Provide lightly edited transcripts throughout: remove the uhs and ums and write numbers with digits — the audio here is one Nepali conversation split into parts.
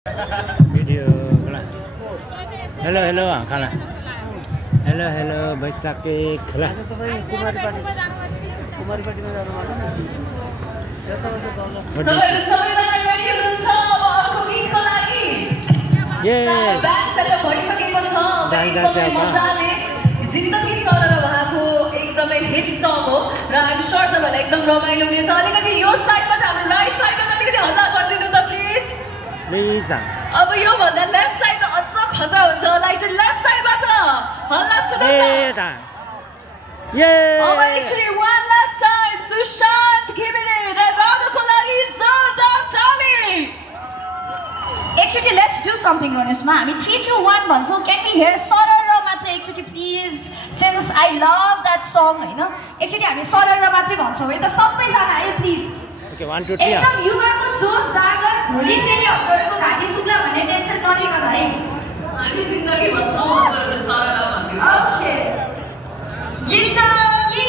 Video kala. Hello kala. Hello Baisakhi kala. Yes. जिन्दगी सरर उहाँको एकदमै हिट सङ हो र आइम स्योर तपाईहरुलाई एकदम रमाइलो हुनेछ। अलिकति यो साइडबाट हाम्रो राइट साइडबाट अलिकति हल्ला गरिदिनु त प्लिज। प्लिज। अब यो भन्दा लेफ्ट साइड अझ खतरा हुन्छ। लाइक चाहिँ लेफ्ट साइडबाट हल्ला सुन्नु त। अब actually one last time Sushant Ghimire र राघको लागि जोरदार ताली। Actually, let's do something, Ronisma. हामी 3, 2, 1 भन्छौँ. Can we hear सरर मात्र एकचोटि please? Since I love that song, हैन? Actually हामी सरर मात्रै भन्छौँ है त सबैजना है प्लिज. Okay, 1 2 3. एकदम युवाको जोश जागर भोलि फेरि हजुरको घाँटी सुक्ला भन्ने टेन्सन नलिकन है. हामी जिन्दगी भन्छौँ हजुरले सरर भन्दिनु. ओके. जिन्दगी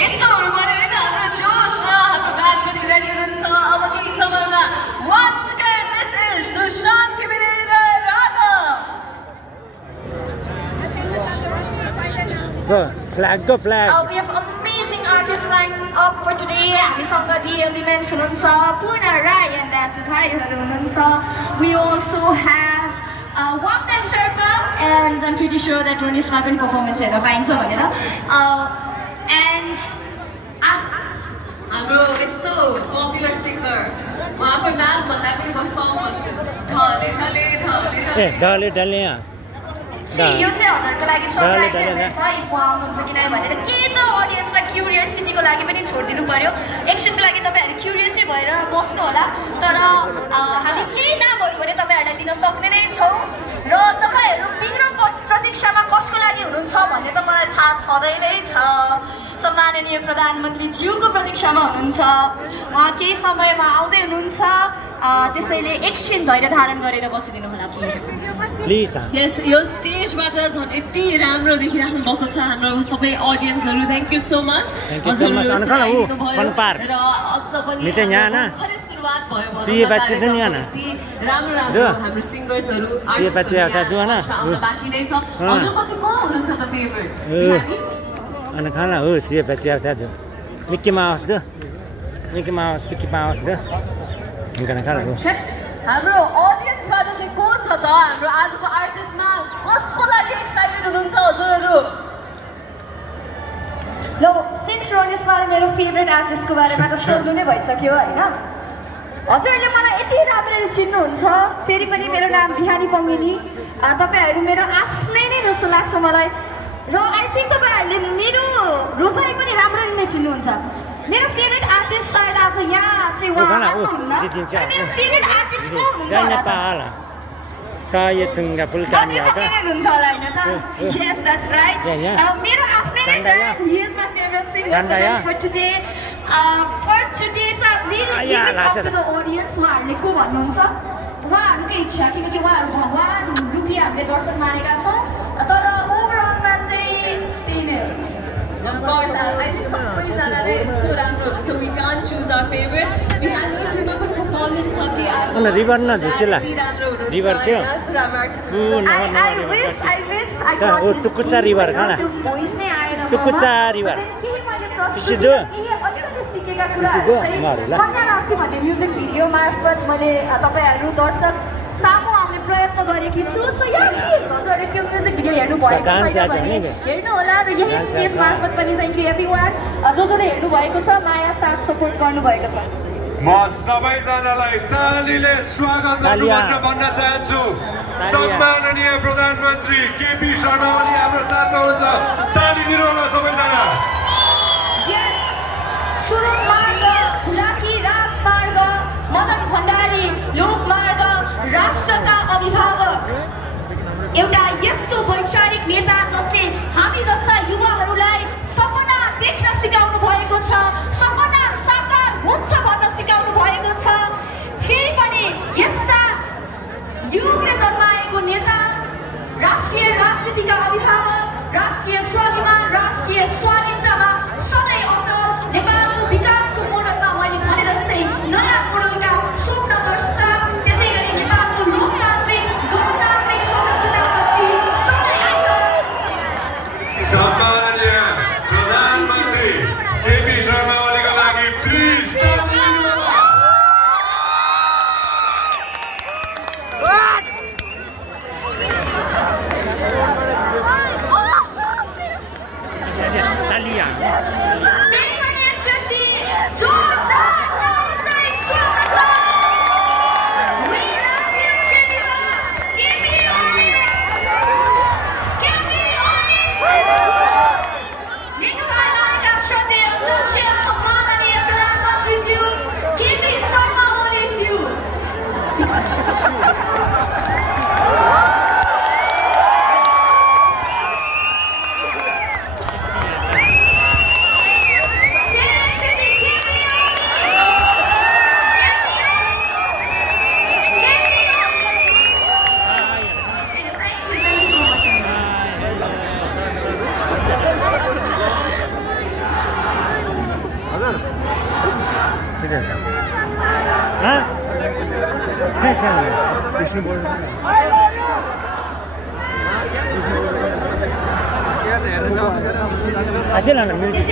यस्तोहरु भने हैन हाम्रो जोश र हाम्रो ब्यान्ड पनि रेडी हुनुहुन्छ अब केही समयमा. Once again, this is Sushant Kibire Raga. Go flag. We have amazing artists lined up for today. हामीसँग The Elements हुनुहुन्छ, Purna Rai and Dasu भाइहरु हुनुहुन्छ. We also have Wangdan Sherpa and I'm pretty sure that Ronisma पनि performance हेर्न पाइन्छ भनेर. And as हाम्रो यस्तो पपुलर सिङ्गर उहाँको नाम भन्दा पनि म सङ भन्छु. ढले यो चाहिँ हजुरको लागि सरप्राइज छ इफ उहाँ आउनुहुन्छ कि नै भनेर. के त अडियन्सलाई क्युरियोसिटीको लागि पनि छोडिदिनु पर्यो. एकछिनको लागि तपाईँहरू क्युरियसै भएर बस्नु होला. तर हामी केही नामहरू भने तपाईँहरूलाई दिन सक्ने नै छौँ र तपाईँहरू विक्रम प्रतीक्षामा कसको लागि हुनुहुन्छ भन्ने त मलाई थाहा छँदै नै छ. सम्माननीय प्रधानमन्त्री ज्यूको प्रतीक्षामा हुनुहुन्छ. उहाँ केही समयमा आउँदै हुनुहुन्छ. त्यसैले एकछिन धैर्य धारण गरेर बसिदिनु होला प्लिज. यस यो स्टेजबाट झन् यति राम्रो देखिराख्नु भएको छ हाम्रो सबै अडियन्सहरू. Thank you so much. हजुरहरू र अझ पनि सुरुवात भयो राम्रो हाम्रो सिङ्गर्सहरू बाँकी नै छ. हजुरको चाहिँ को हुनुहुन्छ त favourite? Ana kana ho siya pacha ta do. Mickey Mouse do. Mickey Mouse do. Ngana kana ho. हाम्रो अडियन्सबाट चाहिँ को छ त हाम्रो आजको आर्टिस्टमा कसको लागि एक्साइटेड हुनुहुन्छ हजुरहरू? ल सिन्स रोनिसमा मेरो फेभरेट आर्टिस्टको बारेमा त सोध्नु नै भइसक्यो हैन. हजुरहरूले मलाई यति राम्ररी चिन्नुहुन्छ. फेरि पनि मेरो नाम बिहानी पङ्गिनी. तपाईहरु मेरो आफ्नै नै जस्तो लाग्छ मलाई. र आई थिङ्क तपाईँहरूले मेरो रोसाई पनि राम्ररी नै चिन्नुहुन्छ. मेरो फेभरेट आर्टिस्ट सायद आज यहाँ चाहिँ उहाँ आउनुहुन्न. मेरो फेभरेट आर्टिस्ट को हुनुहुन्छ होला त? Saya tungga full kami apa? हुनुहुन्छ होला हैन त? Yes, that's right. मेरो आफ्नै नै he is my favorite singer for today. For today चाहिँ leave it up to the audience. उहाँहरूले को भन्नुहुन्छ? उहाँहरूकै इच्छा किनकि उहाँहरू भगवान रूपी हामीले दर्शन मानेका छौँ. तर ओभरअलमा चाहिँ त्यही नै हो. Of course, I think सबैजनाले यस्तो राम्रो हुन्छ. We can't choose our favorite. We have to remember performance of the album. River न झुसेला रिभर थियो. I wish I could. Tukucha river खाना. टुकुचा रिभर. सिधो कन्या राशि भन्ने म्युजिक भिडियो मार्फत मैले तपाईहरु दर्शक सामु आउने प्रयत्न गरेकी छु. सो हजुरले त्यो म्युजिक भिडियो हेर्नु भएको छैन भने हेर्नु होला. र यही स्टेज मार्फत पनि थ्याङ्क यू एभ्रीवान जसले हेर्नु भएको छ माया साथ सपोर्ट गर्नु भएको छ. म सबैजनालाई तालीले स्वागत गर्नु भन्न चाहन्छु. सम्माननीय प्रधानमन्त्री केपी शर्मा ओली हाम्रो साथमा हुनुहुन्छ. ताली दिनु होला सबैजना. सुरुङ मार्ग, फुलाकी राजमार्ग, मदन भण्डारी लोकमार्ग, राष्ट्रका अभिभावक, एउटा यस्तो वैचारिक नेता जसले हामी जस्ता युवाहरूलाई सपना देख्न सिकाउनु भएको छ, सपना साकार हुन्छ भन्न सिकाउनु भएको छ. फेरि पनि यस्ता युगले जन्माएको नेता, राष्ट्रिय राजनीतिका अभिभावक, राष्ट्रिय स्वाभिमान, राष्ट्रिय स्वाधीनतामा सधैँ अटल नेपालको विकासको मोडलमा मैले भने जस्तै बजिरहेछ म्युजिक